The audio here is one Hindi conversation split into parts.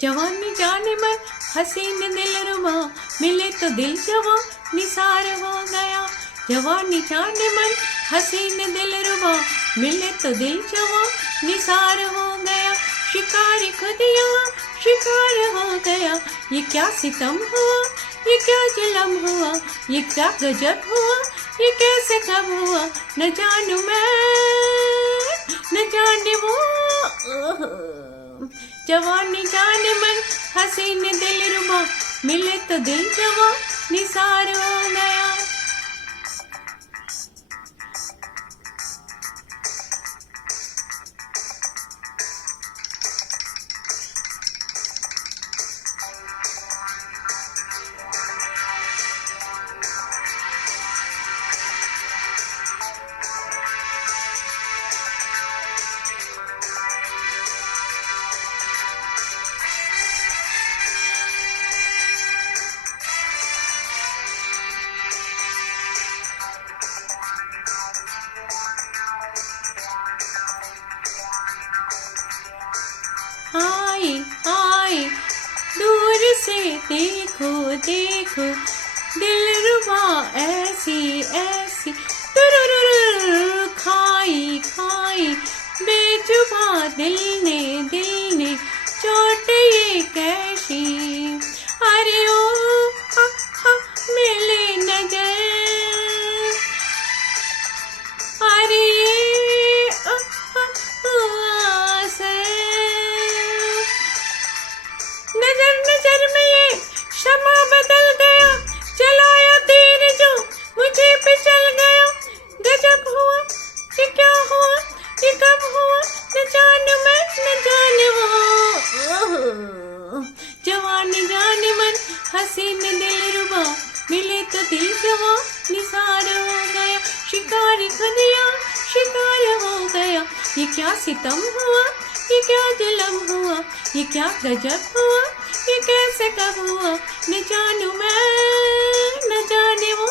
जवानी जाने मन हसीन दिलरुबा, मिले तो दिल जवां निसार हो गया। जवानी जाने मन हसीन दिलरुबा, मिले तो दिल जवां निसार हो गया। शिकार खुदिया शिकार हो गया, ये क्या सितम हुआ, ये क्या जुल्म हुआ, ये क्या गजब हुआ, ये कैसे कब हुआ, न जानू मैं न जाने वो। जवानी जाने मन हसीन दिलरुबा, मिले तो दिल जवां निसार हो गया। आई आई दूर से देखो देखो, दिलरुबा ऐसी ऐसी, खाई खाई बेजुबा दिल ने चोट ये कैसी। अरे ओ हा हा मिले नजर, अरे नजर नजर में ये शमा बदल गया, चलाया तीर जो मुझे पे चल गया। गजब हुआ, ये क्या हुआ, ये कब हुआ, न जाने मैं न जाने वो। जवानी जाने मन हसीन दिलरुबा, मिले तो दिल जवां निसार हो गया। शिकारी खुदिया शिकार हो गया, ये क्या सितम हुआ, ये क्या जुल्म हुआ, ये क्या गजब हुआ, ये कैसे कब हुआ, न जानू मैं न जाने वो।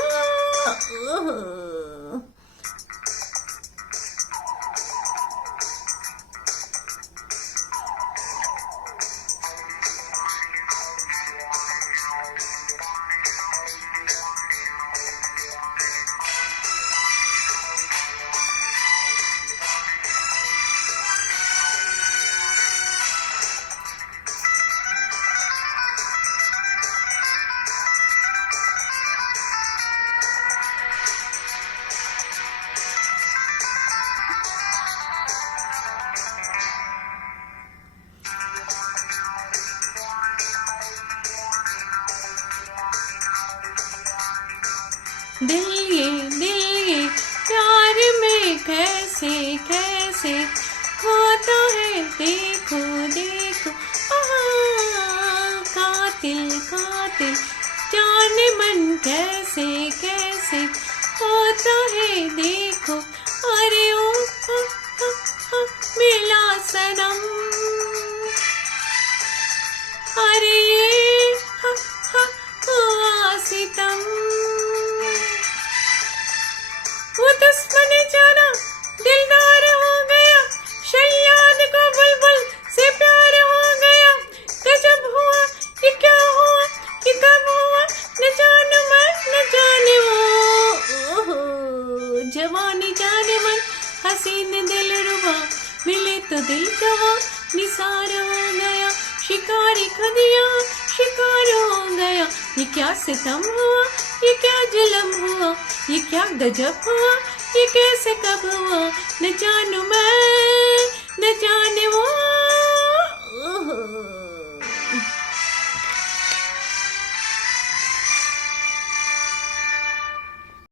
दिल ये प्यार में कैसे कैसे होता है, देखो देखो। कातिल कातिल जाने मन कैसे कैसे होता है, देखो। अरे ओ मिला सनम, अरे ये हुआ सितम। वो दुश्मन जाना दिलदार हो गया, शैयाद को बुलबुल से प्यार हो गया। गजब हुआ, ये क्या हुआ, ये कब हुआ, न जानू मैं न जाने वो। जवानी जाने मन हसीन दिलरुबा, मिले तो दिल जवां निसार हो गया। शिकारी खुदिया शिकार हो गया, ये क्या सितम हुआ, ये क्या जुल्म हुआ, ये क्या गजब हुआ, ये कैसे कब हुआ, न जानू मैं न जाने वो।